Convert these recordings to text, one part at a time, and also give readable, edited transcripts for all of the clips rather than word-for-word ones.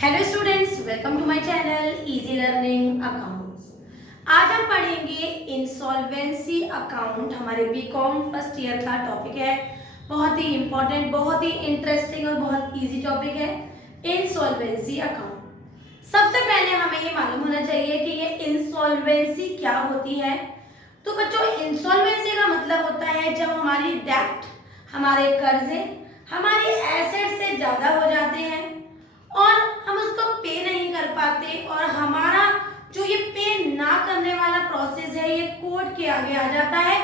Hello students, welcome to my channel easy learning accounts. आज हम पढ़ेंगे इंसॉल्वेंसी अकाउंट। हमारे बीकॉम फर्स्ट ईयर का टॉपिक है। बहुत ही इंपॉर्टेंट, बहुत ही इंटरेस्टिंग और बहुत इजी टॉपिक है इंसॉल्वेंसी अकाउंट। सबसे पहले हमें ये मालूम होना चाहिए कि ये इंसॉल्वेंसी क्या होती है। तो बच्चों, इंसॉल्वेंसी का मतलब होता है जब हमारी डेब्ट, हमारे कर्जे हमारी एसेट से ज्यादा हो जाते हैं और हम उसको पे नहीं कर पाते और हमारा जो ये पे ना करने वाला प्रोसेस है ये कोर्ट के आगे आ जाता है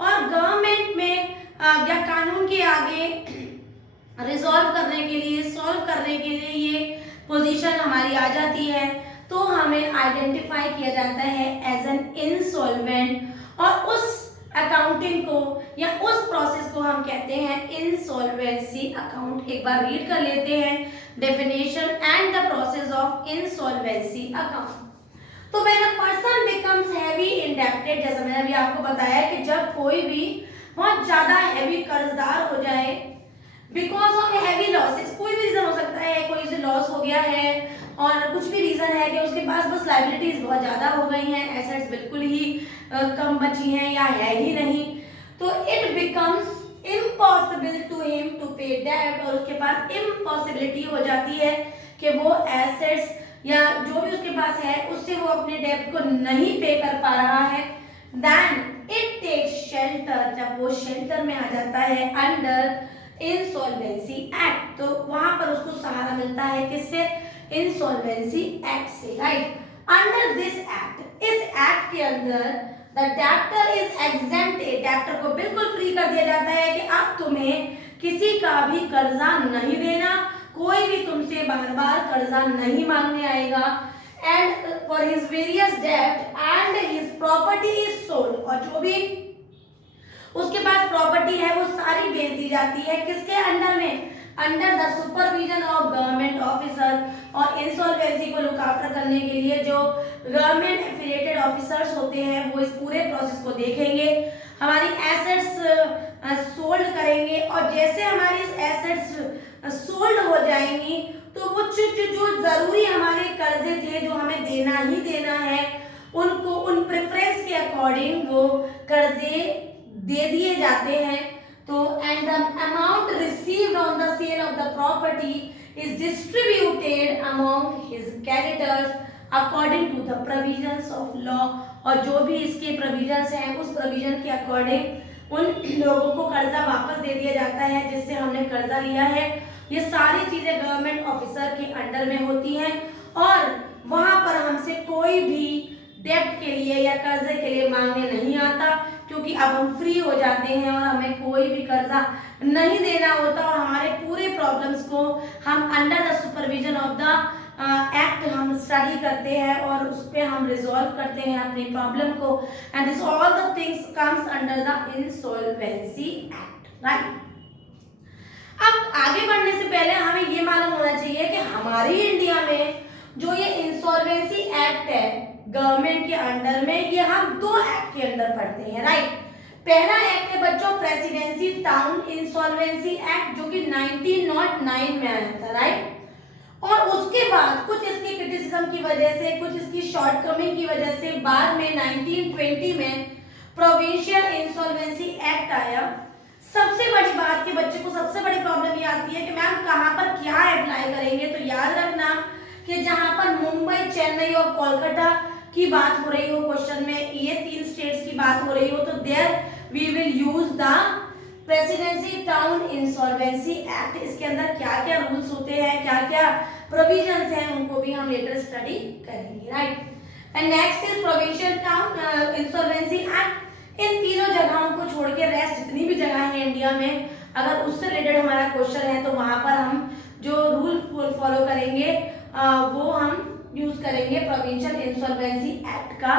और गवर्नमेंट में या कानून के आगे रिजॉल्व करने के लिए, सॉल्व करने के लिए ये पोजीशन हमारी आ जाती है। तो हमें आइडेंटिफाई किया जाता है एज एन इंसॉल्वेंट और उस अकाउंटिंग को या उस प्रोसेस को हम कहते हैं इंसॉल्वेंसी अकाउंट। एक बार रीड कर लेते हैं definition and the process of insolvency account. तो when a person becomes heavy indebted, जैसा मैंने अभी आपको बताया कि जब कोई भी बहुत ज्यादा हैवी कर्जदार हो जाए बिकॉज ऑफ हैवी लॉसेस, कोई भी रीजन हो सकता है, कोई से लॉस हो गया है और कुछ भी रीजन है कि उसके पास बस लायबिलिटीज बहुत ज्यादा हो गई हैं, एसेट्स बिल्कुल ही कम बची हैं या है ही नहीं, तो it becomes impossible to him to pay debt. और उसके पास इम्पॉसिबिलिटी हो जाती है कि वो एसेट्स या जो भी उसके पास है उससे वो अपने डेट को नहीं पे कर पा रहा है। देन इट टेक्स शेल्टर, जब वो शेल्टर में आ जाता है अंडर इंसॉल्वेंसी एक्ट, तो वहां पर उसको सहारा मिलता है किससे? इंसॉल्वेंसी एक्ट से, राइट। अंडर दिस एक्ट, इस एक्ट के अंदर the debtor is exempted, debtor को बिल्कुल फ्री कर दिया जाता है कि अब तुम्हें किसी का भी कर्जा नहीं देना, कोई भी तुमसे बार बार कर्जा नहीं मांगने आएगा। एंड फॉर हिज वेरियस डेब्ट and his property is sold, और जो भी उसके पास प्रॉपर्टी है वो सारी बेच दी जाती है किसके अंडर में? Under the supervision of government officer. और इंसॉल्वेंसी को लुक आफ्टर करने के लिए जो गवर्नमेंट एफिलिएटेड ऑफिसर्स होते हैं वो इस पूरे प्रोसेस को देखेंगे, हमारी एसेट्स सोल्ड करेंगे और जैसे हमारी एसेट्स सोल्ड हो जाएंगी तो वो जो जरूरी हमारे कर्जे थे जो हमें देना ही देना है उनको उन प्रेफरेंस के अकॉर्डिंग वो कर्जे दे दिए जाते हैं। तो and the amount received on the sale of the property is distributed among his creditors according to the provisions of law. और जो भी इसके प्रोविजंस हैं उस प्रोविजन के अकॉर्डिंग उन लोगों को कर्जा वापस दे दिया जाता है जिससे हमने कर्जा लिया है। ये सारी चीजें गवर्नमेंट ऑफिसर के अंडर में होती हैं और वहां पर हमसे कोई भी डेब्ट के लिए या कर्जे के लिए मांगने नहीं आता, क्योंकि अब हम फ्री हो जाते हैं और हमें कोई भी कर्जा नहीं देना होता और हमारे पूरे प्रॉब्लम्स को हम under the supervision of the act हम स्टडी करते हैं और उस पर हम रिजॉल्व करते हैं अपनी प्रॉब्लम को। And this all the things comes under the insolvency act, right. अब आगे बढ़ने से पहले हमें ये मालूम होना चाहिए कि हमारे इंडिया में जो ये इंसॉल्वेंसी एक्ट है गवर्नमेंट के अंडर में, ये हम दो एक्ट के अंदर पढ़ते हैं, राइट। पहला एक्ट है बच्चों प्रेसिडेंसी टाउन इंसॉल्वेंसी एक्ट जो कि 1909 में आया था, राइट। और उसके बाद कुछ इसकी क्रिटिसिज्म की वजह से, कुछ इसकी शॉर्टकमिंग की वजह से बाद में 1920 में प्रोविंशियल इंसॉल्वेंसी एक्ट आया। सबसे बड़ी बात कि बच्चे को सबसे बड़ी प्रॉब्लम ये आती है कि मैम कहाँ पर क्या अप्लाई करेंगे, तो याद रखना कि जहां पर मुंबई, चेन्नई और कोलकाता की बात हो रही हो क्वेश्चन में, ये तीन स्टेट्स की बात हो रही हो, तो there we will use the presidency town insolvency act. इसके अंदर क्या क्या रूल्स होते हैं, क्या क्या प्रोविजंस हैं, उनको भी हम लेटर स्टडी करेंगे, right. And next is provincial town insolvency act. इन तीनों जगहों को छोड़ के रेस्ट जितनी भी जगह है इंडिया में, अगर उससे रिलेटेड हमारा क्वेश्चन है तो वहां पर हम जो रूल फॉलो करेंगे वो हम यूज करेंगे प्रोविंशियल इंसॉल्वेंसी एक्ट का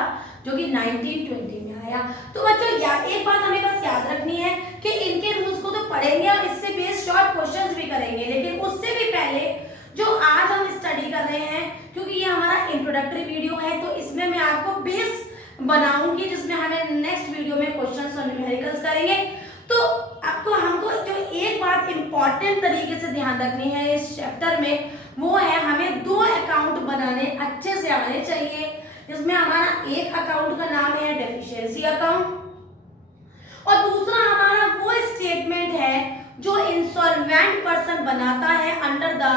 जो कि 1920 में आया। तो बच्चों एक बात हमें बस याद रखनी है कि इनके रूल्स को तो पढ़ेंगे और इससे बेस्ड शॉर्ट क्वेश्चंस भी करेंगे, लेकिन उससे भी पहले जो आज हम स्टडी कर रहे हैं, क्योंकि ये हमारा इंट्रोडक्टरी वीडियो है तो इसमें मैं आपको बेस बनाऊंगी जिसमें हमें नेक्स्ट वीडियो में क्वेश्चंस और न्यूमेरिकल्स करेंगे। तो आपको हमको जो एक बात इंपॉर्टेंट तरीके से ध्यान रखनी है इस चैप्टर में, वो है हमें दो जो इंसॉल्वेंट पर्सन बनाता है अंडर द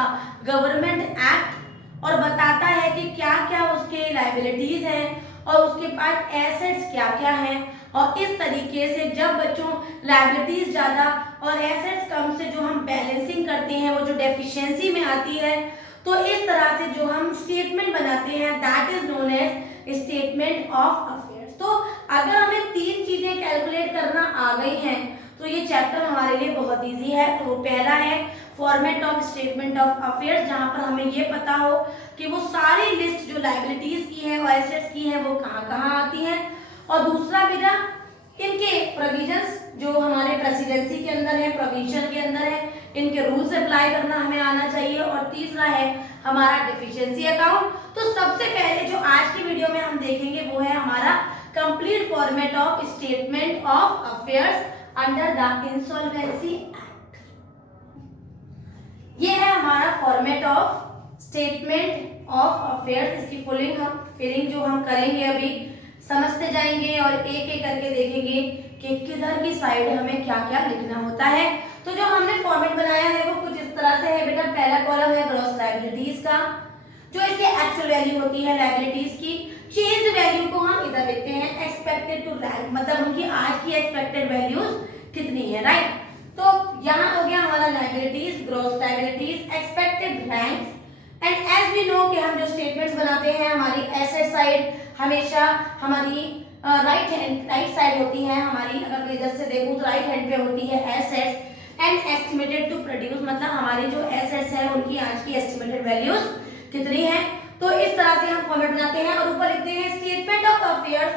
गवर्नमेंट एक्ट और बताता है कि क्या क्या उसके लायबिलिटीज हैं और उसके पास एसेट्स क्या क्या हैं। और इस तरीके से जब बच्चों लायबिलिटीज ज़्यादा और एसेट्स कम से जो हम बैलेंसिंग करते हैं वो जो डेफिशिएंसी में आती है, तो इस तरह से जो हम स्टेटमेंट बनाते हैं that is known as statement of affairs. तो अगर हमें तीन चीजें कैलकुलेट करना आ गई हैं तो ये चैप्टर हमारे लिए बहुत इजी है। तो पहला है format of statement of affairs, जहां पर हमें ये पता हो कि वो सारी लिस्ट जो लायबिलिटीज की है और एसेट्स की है वो कहाँ कहाँ आती हैं। और दूसरा बेटा इनके प्रोविजंस जो हमारे प्रेसिडेंसी के अंदर है, प्रोविजन के अंदर है, इनके रूल्स अप्लाई करना हमें आना चाहिए। और तीसरा है हमारा डेफिशिएंसी अकाउंट। तो सबसे पहले जो आज की वीडियो में हम देखेंगे वो है हमारा complete format of statement of affairs under the insolvency act. ये है हमारा format of statement of affairs. इसकी फिलिंग जो हम करेंगे अभी समझते जाएंगे और एक एक करके देखेंगे कि किधर की साइड हमें क्या क्या लिखना होता है। तो जो हमने फॉर्मेट बनाया है वो कुछ इस तरह से है बेटा। पहला कॉलम है ग्रॉस लायबिलिटीज का, जो इसकी एक्चुअल वैल्यू होती है लायबिलिटीज की। चेंज वैल्यू को हम इधर लिखते हैं एक्सपेक्टेड टू रैंक, मतलब उनकी आज की एक्सपेक्टेड वैल्यूज कितनी है, राइट। तो यहाँ हो गया हमारा liabilities, gross liabilities, expected ranks. And as we know कि हम जो स्टेटमेंट्स बनाते हैं हमारी एसेट साइड हमेशा हमारी राइट साइड होती है हमारी। अगर मैं इधर से देखूं तो राइट हैंड पे होती है assets and estimated to produce, मतलब हमारी जो एसेट्स है उनकी आज की एस्टिमेटेड वैल्यूज कितनी है। तो इस तरह से हम फॉर्मेट बनाते हैं और ऊपर लिखते हैं स्टेटमेंट ऑफ अफेयर्स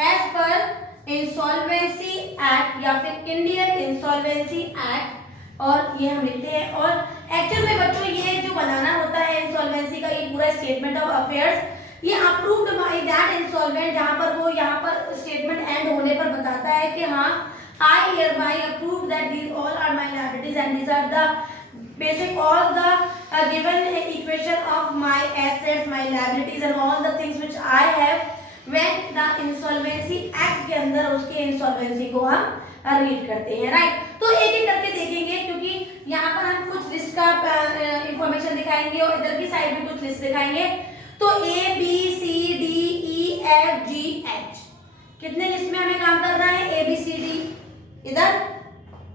एज पर इंसॉल्वेंसी एक्ट या फिर इंडियन इंसॉल्वेंसी एक्ट, और ये हम लिखते हैं। और एक्चुअल में बच्चों ये जो बनाना होता है इंसॉल्वेंसी का ये पूरा स्टेटमेंट ऑफ अफेयर्स, ये अप्रूव्ड बाय दैट इंसॉल्वेंट, जहां पर वो यहाँ पर स्टेटमेंट एंड होने पर बताता है कि हाँ I hereby approve that these all are my liabilities and these are the basic all the given equation of my assets my liabilities and all the things which I have when the insolvency act के अंदर उसके insolvency को हम read करते हैं, right. तो एक एक करके देखेंगे क्योंकि यहाँ पर हम कुछ लिस्ट का इंफॉर्मेशन दिखाएंगे और इधर की साइड में कुछ लिस्ट दिखाएंगे। तो A B C D E F G H, कितने लिस्ट में हमें काम करना है, ए बी सी डी इधर,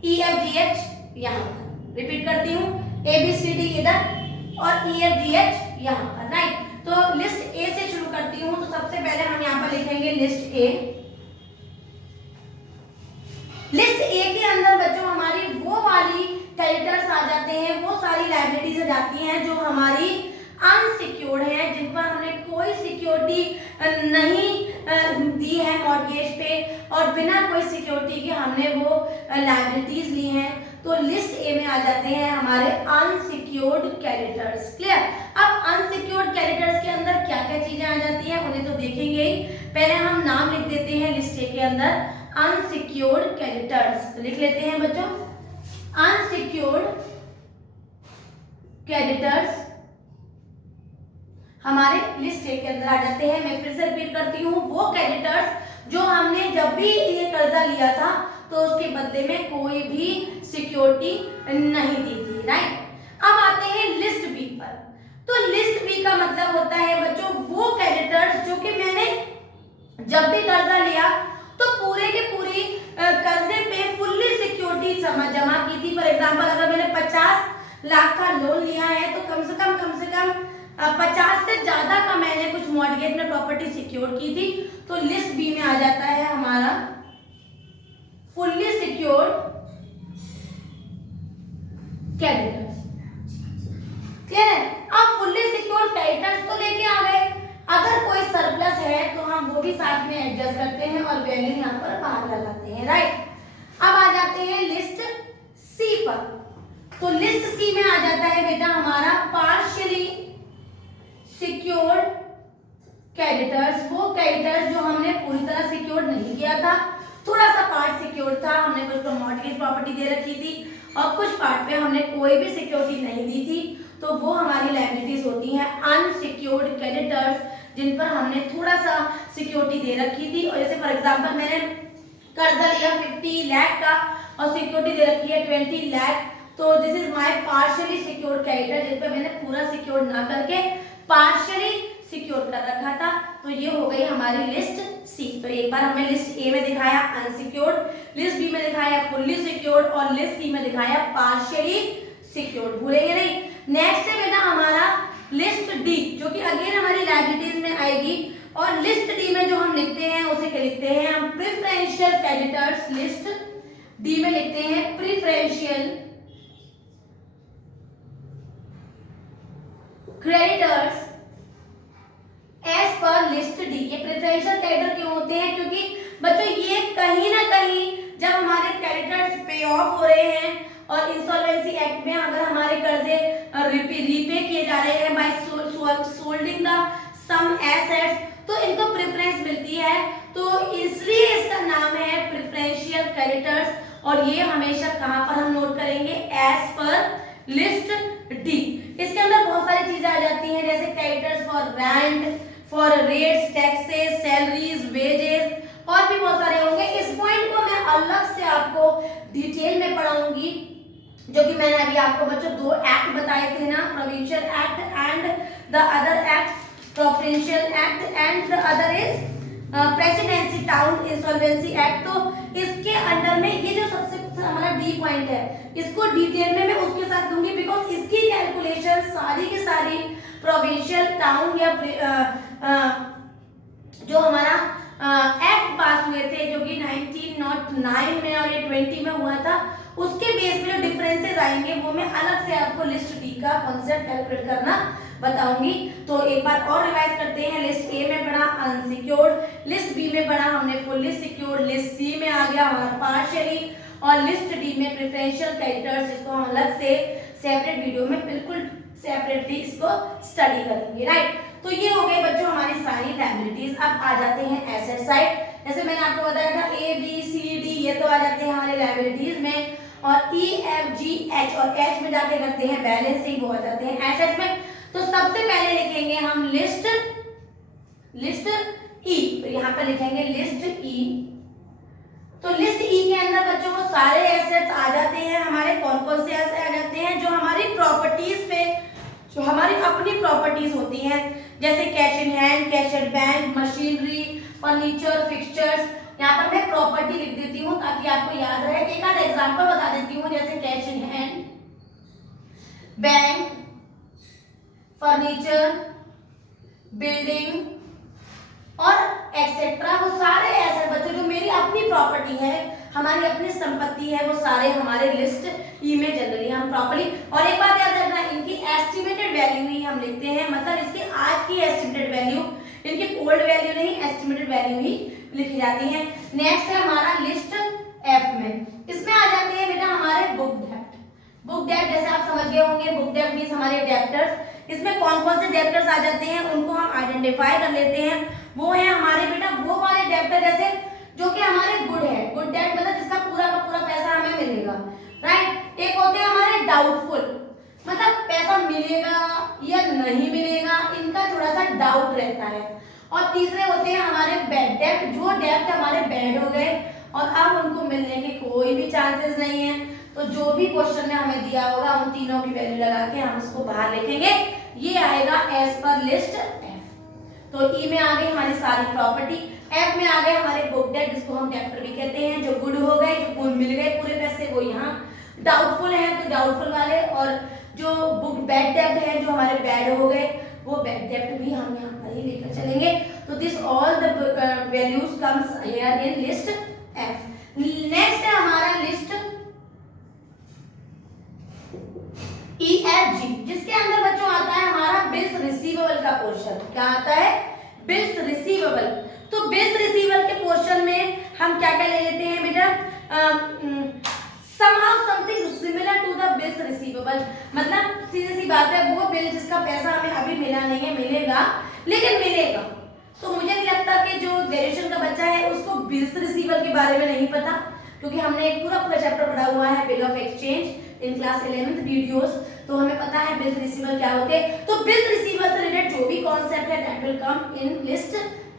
ई एफ जी एच यहाँ पर। रिपीट करती हूँ, ए बी सी डी इधर और ई एफ जी एच यहाँ पर, राइट। तो लिस्ट ए से शुरू करती हूँ। तो सबसे पहले हम यहाँ पर लिखेंगे लिस्ट ए। लिस्ट ए के अंदर बच्चों हमारी वो वाली क्रेडिटर्स आ जाते हैं, वो सारी लायबिलिटीज आ जाती हैं जो हमारी अनसिक्योर्ड है, जिन पर हमने कोई सिक्योरिटी नहीं दी है मॉर्गेज पे और बिना कोई सिक्योरिटी के हमने वो लायबिलिटीज ली हैं। तो लिस्ट ए में आ जाते हैं हमारे अनसिक्योर्ड क्रेडिटर्स। क्लियर। अब अनसिक्योर्ड क्रेडिटर्स के अंदर क्या क्या चीजें आ जाती हैं उन्हें तो देखेंगे ही। पहले हम नाम लिख देते हैं लिस्ट ए के अंदर अनसिक्योर्ड क्रेडिटर्स। तो लिख लेते हैं बच्चों अनसिक्योर्ड क्रेडिटर्स हमारे लिस्ट ए के अंदर आ जाते हैं। मैं फिर से रिपीट करती हूँ, वो क्रेडिटर्स जो हमने जब भी ये कर्जा लिया था तो उसके बदले में कोई भी सिक्योरिटी नहीं दी थी, राइट। अब आते हैं लिस्ट बी पर। तो लिस्ट बी का मतलब होता है बच्चों वो क्रेडिटर्स जो कि मैंने जब भी कर्जा लिया तो पूरे के पूरी कर्जे पे फुल्ली सिक्योरिटी जमा की थी। फॉर एग्जांपल अगर मैंने 50 लाख का लोन लिया है तो कम से कम 50 से ज्यादा का मैंने कुछ मॉर्गेज में प्रॉपर्टी सिक्योर की थी। तो लिस्ट बी में आ जाता है हमारा फुल्ली सिक्योर्ड क्रेडिटर्स। क्लियर है। अब फुल्ली सिक्योर्ड क्रेडिटर्स तो लेके आ गए, अगर कोई सरप्लस है तो हम वो भी साथ में एडजस्ट करते हैं और वैल्यू यहाँ पर बाहर लगाते हैं, राइट। अब आ जाते हैं लिस्ट सी पर। तो लिस्ट सी में आ जाता है बेटा हमारा पार्शियली सिक्योर्ड क्रेडिटर्स, वो क्रेडिटर्स जो हमने पूरी तरह सिक्योर नहीं किया था, थोड़ा सा पार्ट सिक्योर था, हमने कुछ मॉर्गेज प्रॉपर्टी दे रखी थी और कुछ पार्ट पे हमने कोई भी सिक्योरिटी नहीं दी थी। तो वो हमारी लायबिलिटीज होती हैं अनसिक्योर्ड क्रेडिटर्स, जिन पर हमने थोड़ा सा सिक्योरिटी दे रखी थी। और जैसे फॉर एग्जांपल मैंने कर्जा लिया 50 लाख का, और सिक्योरिटी दे रखी है 20 लाख। तो this is my partially secured creditor, जिस पे मैंने पूरा सिक्योर ना करके पार्शियली सिक्योर कर रखा था। तो ये हो गई हमारी लिस्ट सी। तो एक बार हमें लिस्ट ए में दिखाया अनसिक्योर्ड, लिस्ट बी में दिखाया फुल्ली सिक्योर्ड और लिस्ट सी में दिखाया पार्शियली सिक्योर्ड, भूलेंगे नहीं। नेक्स्ट है बेटा हमारा लिस्ट डी, जो कि अगेन हमारी लायबिलिटीज में आएगी। और लिस्ट डी में जो हम लिखते हैं उसे क्या लिखते हैं हम, प्रेफरेंशियल क्रेडिटर्स। लिस्ट डी में लिखते हैं प्रेफरेंशियल क्रेडिटर्स एज पर लिस्ट डी। ये प्रेफरेंशियल क्रेडिटर क्यों होते हैं, क्योंकि बच्चों ये कहीं ना कहीं जब हमारे क्रेडिटर्स पे ऑफ हो रहे हैं और इंसॉल्वेंसी एक्ट में अगर हमारे कर्जे रीपे किए जा रहे हैं by solding the some assets, तो इनको प्रेफरेंस मिलती है। तो इसलिए इसका नाम है प्रेफरेंशियल क्रेडिटर्स। और ये हमेशा कहां पर हम नोट करेंगे, एज पर लिस्ट डी। इसके अंदर बहुत सारी चीजें आ जाती हैं, जैसे creditors for rent, for rates, taxes, salaries, wages और भी बहुत सारे होंगे। इस पॉइंट को मैं अलग से आपको डिटेल में पढ़ाऊंगी, जो कि मैंने अभी आपको बच्चों दो एक्ट बताए थे ना, provincial act and the other act, provincial act and the other is presidency town insolvency act. तो इसके अंडर में ये जो सबसे हमारा डी पॉइंट है, इसको डिटेल में मैं उसके साथ दूंगी, बिकॉज इसकी कैलकुलेशन सारी की सारी प्रोविंशियल टाउन या जो हमारा एक्ट पास हुए थे, जो कि 1909 में और ये 20 में हुआ था, उसके बेस पे जो डिफरेंसेस आएंगे वो मैं अलग से आपको लिस्ट डी का कॉन्सेप्ट कैलकुलेट करना बताऊंगी। तो एक बार और रिवाइज करते हैं। लिस्ट ए में पढ़ा अनसिक्योर्ड, लिस्ट बी में पढ़ा हमने फुल्ली सिक्योर्ड, लिस्ट सी में आ गया हमारा पार्शियली, और लिस्ट डी में प्रेफरेंशियल क्रेडिटर्स, जिसको हम अलग से सेपरेट वीडियो में बिल्कुल सेपरेटली इसको स्टडी करेंगे, राइट। तो ये हो गए बच्चों हमारी सारी लायबिलिटीज। अब आ जाते हैं एसेट साइड। जैसे मैंने आपको बताया था ए बी सी डी ये तो आ जाते हैं हमारे लायबिलिटीज में, और ई एफ जी एच, और एच में जाके करते हैं बैलेंसिंग, वो आ जाते हैं एसेट्स में। तो सबसे पहले लिखेंगे हम लिस्ट ई। तो यहाँ पे लिखेंगे लिस्ट ई। तो लिस्ट ई के अंदर बच्चों को सारे एसेट्स आ जाते हैं हमारे। कौन कौन से एसेट्स आ जाते हैं, जो हमारी प्रॉपर्टीज पे, जो हमारी अपनी प्रॉपर्टीज होती हैं, जैसे cash in hand, cash at bank, machinery, furniture, fixtures. यहाँ पर मैं प्रॉपर्टी लिख देती हूँ ताकि आपको याद रहे। एक आध एग्जांपल बता देती हूँ, जैसे cash in hand, bank, furniture, building और एक्सेट्रा। वो सारे एसेट बच्चों जो मेरी अपनी प्रॉपर्टी है, हमारी अपनी संपत्ति है, वो सारे हमारे लिस्ट ई में जनरली हम प्रॉपर्ली। और एक बात याद रखना, इनकी एस्टिमेटेड वैल्यू ही हम लिखते हैं, मतलब इसकी आज की एस्टिमेटेड वैल्यू, इनकी ओल्ड वैल्यू नहीं, एस्टिमेटेड वैल्यू ही लिखी जाती है। नेक्स्ट है हमारा लिस्ट एफ में, इसमें आ जाते हैं बेटा हमारे बुक डेब्ट। बुक डेब्ट जैसे आप समझ गए होंगे, बुक डेब्ट मींस हमारे डेब्टर्स। इसमें कौन कौन से डेब्टर्स आ जाते हैं उनको हम आइडेंटिफाई कर लेते हैं। वो है हमारे बेटा वो वाले डेब्टर जैसे जो कि हमारे गुड है, गुड डेब्ट मतलब जिसका पूरा का पूरा पैसा हमें मिलेगा, राइट। एक होते हैं हमारे डाउटफुल, मतलब पैसा मिलेगा या नहीं मिलेगा, इनका थोड़ा सा डाउट रहता है। और तीसरे होते हैं हमारे बैड डेब्ट, जो डेब्ट हमारे बैड हो गए और अब उनको मिलने के कोई भी चांसेस नहीं है। तो जो भी क्वेश्चन में हमें दिया होगा उन तीनों की वैल्यू लगा के हम उसको बाहर लिखेंगे, ये आएगा एज पर लिस्ट एफ। तो ई में आ गई हमारी सारी प्रॉपर्टी, एफ में आ गए हमारे बुक डेब्ट, जिसको हम डेब्टर भी कहते हैं, जो गुड हो गए, जो मिल गए पूरे पैसे, वो यहाँ डाउटफुल है तो डाउटफुल वाले, और जो बुक बैड डेब्ट है जो हमारे बैड हो गए, वो बैड डेब्ट भी हम यहाँ पर ही लेकर चलेंगे। तो this all the values comes here in list F. Next है हमारा लिस्ट ई एफ जी, जिसके अंदर बच्चों आता है हमारा बिल्स रिसीवेबल का पोर्शन। क्या आता है, बिल्स रिसीवेबल। तो बिल्स रिसीवेबल के पोर्शन में हम क्या क्या ले लेते हैं बेटा, somehow something similar to the bills receivable, मतलब सीधी सी बात है, वो बिल जिसका पैसा हमें अभी मिला नहीं है, मिलेगा, लेकिन मिलेगा। तो मुझे नहीं लगता कि जो ग्रेजुएशन का बच्चा है उसको बिल्स रिसीवेबल के बारे में नहीं पता, क्योंकि हमने एक पूरा चैप्टर पढ़ा हुआ है bill of exchange in class 11th videos, तो हमें पता है बिल्स रिसीवेबल क्या होते हैं। तो बिल्स रिसीवेबल से रिलेटेड जो भी कॉन्सेप्ट है that will come in list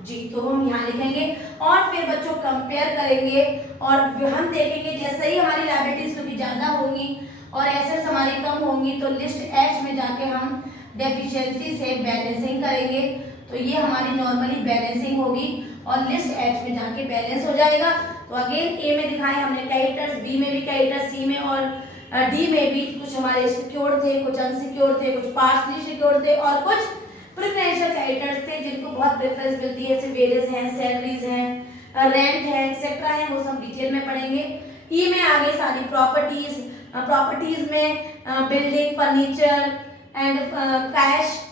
जी, तो हम यहाँ लिखेंगे और फिर बच्चों कंपेयर करेंगे और हम देखेंगे जैसे ही हमारी लायबिलिटीज क्योंकि ज़्यादा होंगी और एसेट्स हमारी कम होंगी तो लिस्ट एच में जाके हम डेफिशिएंसी से बैलेंसिंग करेंगे। तो ये हमारी नॉर्मली बैलेंसिंग होगी और लिस्ट एच में जाके बैलेंस हो जाएगा। तो अगेन ए में दिखाए हमने क्रेडिटर्स, बी में भी क्रेडिटर्स, सी में और डी में भी कुछ हमारे सिक्योर्ड थे, कुछ अनसिक्योर्ड थे, कुछ पार्शली सिक्योर्ड थे और कुछ प्रेफरेंशियल क्रेडिटर्स थे जिनको बहुत प्रेफरेंस मिलती है, जैसे वेजेस हैं, सैलरीज हैं, रेंट है, एक्सेट्रा है, वो सब डिटेल में पढ़ेंगे। ई में आगे सारी प्रॉपर्टीज में बिल्डिंग, फर्नीचर एंड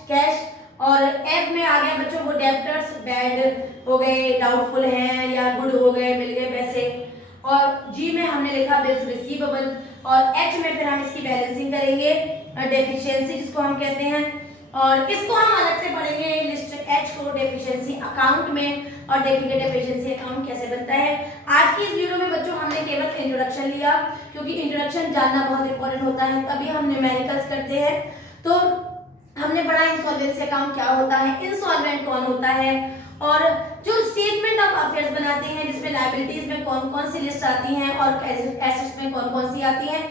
कैश और एफ में आ गया बच्चों वो डेब्टर्स, बैड हो गए, डाउटफुल हैं या गुड हो गए, मिल गए पैसे। और जी में हमने लिखा बिल्स रिसीवेबल और एच में फिर हम इसकी बैलेंसिंग करेंगे, डेफिशिएंसी जिसको हम कहते हैं और इसको हम अलग से पढ़ेंगे लिस्ट एच को डेफिशिएंसी अकाउंट में और देखेंगे डेफिशिएंसी अकाउंट कैसे बनता है। आज की इस वीडियो में बच्चों हमने केवल इंट्रोडक्शन लिया क्योंकि इंट्रोडक्शन जानना बहुत इंपॉर्टेंट होता है, तभी हम न्यूमेरिकल्स करते हैं। तो हमने पढ़ा इंसॉल्वेंसी अकाउंट क्या होता है, इंसॉल्वेंट कौन होता है और जो स्टेटमेंट ऑफ अफेयर्स बनाते हैं जिसमें लायबिलिटीज में कौन कौन सी लिस्ट आती हैं और एसेट्स में कौन कौन सी आती हैं,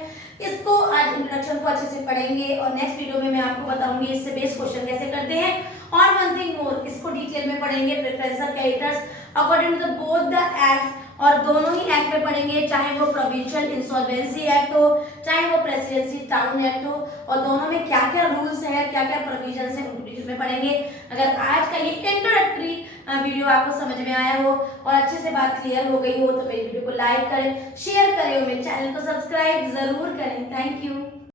इसको आज इंट्रोडक्शन को अच्छे से पढ़ेंगे और नेक्स्ट वीडियो में मैं आपको बताऊंगी इससे बेस्ड क्वेश्चन कैसे करते हैं। और वन थिंग मोर, इसको डिटेल में पढ़ेंगे preferential creditors according to the both the acts और दोनों ही एक्ट में पढ़ेंगे, चाहे वो प्रोविंशियल इंसॉल्वेंसी एक्ट हो चाहे वो प्रेसिडेंसी टाउन एक्ट हो और दोनों में क्या क्या रूल्स हैं, क्या क्या प्रोविजंस हैं उनको डिटेल में पढ़ेंगे। अगर आज का ये इंट्रोडक्टरी वीडियो आपको समझ में आया हो और अच्छे से बात क्लियर हो गई हो तो मेरी वीडियो को लाइक करें, शेयर करें और मेरे चैनल को सब्सक्राइब जरूर करें। Thank you.